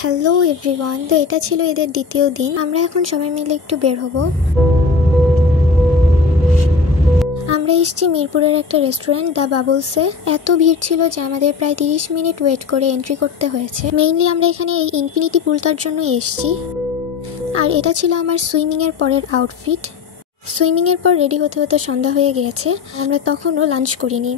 Hello everyone, তো এটা ছিল এদের দ্বিতীয় দিন। আমরা এখন সবাই মিলে একটু বের হব। আমরা এসেছি মিরপুরের একটা রেস্টুরেন্ট দ্য বাবলসে। এত ভিড় ছিল যে আমাদের প্রায় 30 মিনিট ওয়েট করে এন্ট্রি করতে হয়েছে। মেইনলি আমরা এখানে এই ইনফিনিটি পুলটার জন্য এসেছি। আর এটা ছিল আমার সুইমিংয়ের পরের আউটফিট। সুইমিংয়ের পর রেডি হতে হতে সন্ধ্যা হয়ে গিয়েছে। আমরা তখনও লাঞ্চ করিনি।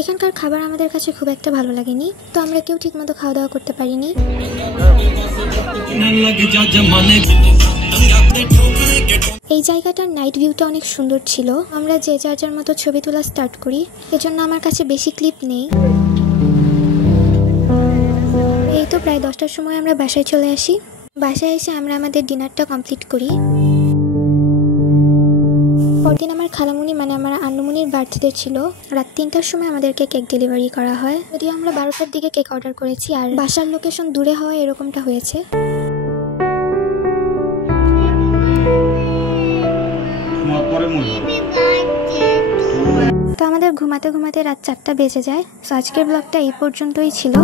এখানকার খাবার আমাদের কাছে খুব একটা ভালো লাগেনি, তো আমরা কেউ ঠিকমতো খাওয়া দাওয়া করতে পারিনি। এই জায়গাটার নাইট ভিউটা অনেক সুন্দর ছিল। আমরা যে যার যার মতো ছবি তোলা স্টার্ট করি, এজন্য আমার কাছে বেশি ক্লিপ নেই। এই তো প্রায় 10টার সময় আমরা বাসায় চলে আসি। বাসায় এসে আমরা আমাদের ডিনারটা কমপ্লিট করি। পরদিন আমার খালামুনি মানে আমার আন্নুমুনির বার্থডে ছিল। রাত 3টার সময় আমাদেরকে কেক ডেলিভারি করা হয়। যদিও আমরা 12টার দিকে কেক অর্ডার করেছি, আর বাসার লোকেশন দূরে হওয়ায় এরকমটা হয়েছে। তো আমাদের ঘুমাতে ঘুমাতে রাত 4টা বেজে যায়। তো আজকের ব্লগটা এই পর্যন্তই ছিল।